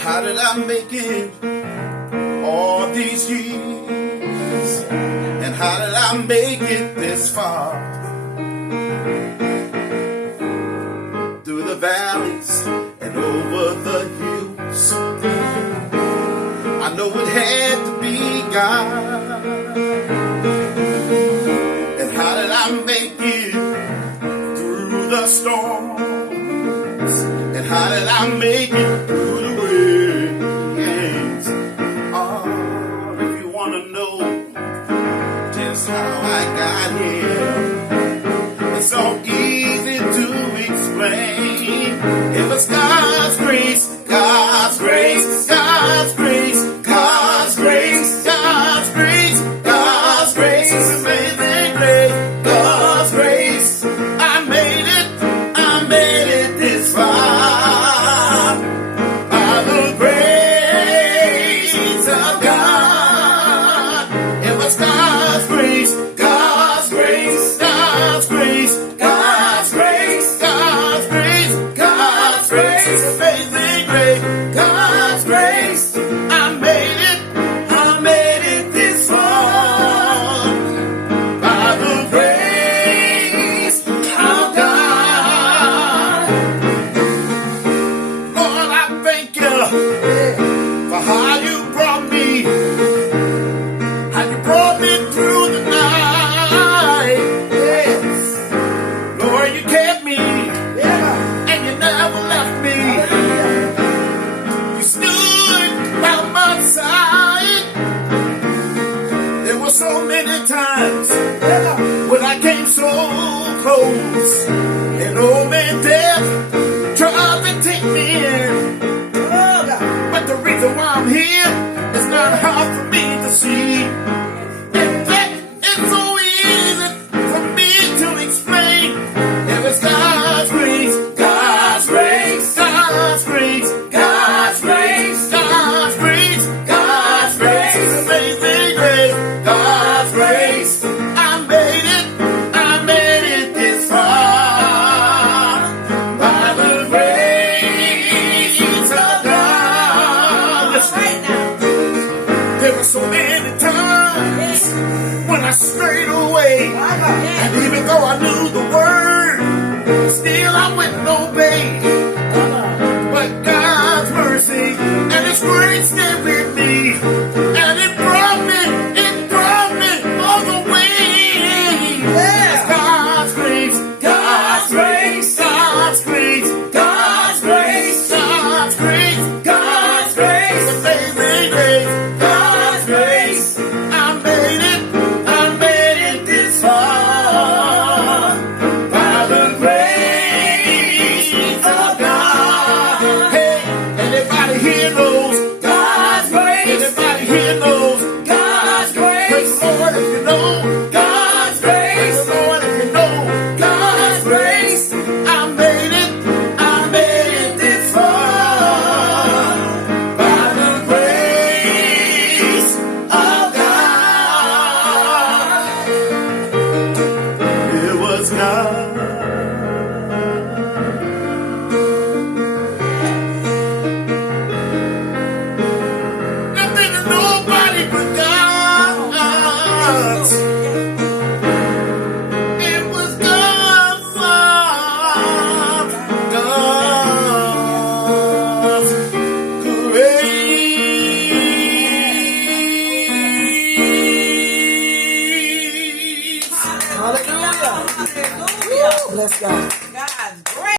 How did I make it all these years? And how did I make it this far? Through the valleys and over the hills, I know it had to be God. And how did I make it through the storms? And how did I make it through the waves? Oh, if you want to know just how I got here, it's so easy to explain. It was God's grace, God's grace, God's grace, God's grace, God's grace, God's grace, amazing grace, God's grace. I made it this far by the grace of God. It was God's grace, God's grace, God's grace, God's grace, God's grace, God's grace, amazing grace, God's grace. I made it this far by the grace of God. Lord, I thank you for how you brought me, through the night. Yes. Lord, you kept me, and you never left me. You stood by my side. There were so many times when I came so close, and old man death tried to take me in. But the reason why I'm here is not hard for me to see. In fact, it's so easy for me to explain. It was God's grace, God's grace, God's grace, God's grace, God's grace, God's grace, amazing grace, God's grace. I made it this far by the grace of God. Listen, there were so many times when I strayed away, and even though I knew the word, still I wouldn't obey. But God's mercy and His grace stayed with me, and it brought me all the way. It's God's grace, God's grace, God's grace, God's grace, God's grace, God's grace, amazing grace, God's grace. I made it this far by the grace of God. Hey, anybody here knows God's grace? Anybody here knows God's grace? Praise the Lord if you know God's grace. Praise the Lord if you know God's grace. I made it this far by the grace of God. It was God. Nothing and nobody but God. It was God's grace. Hallelujah. Bless God.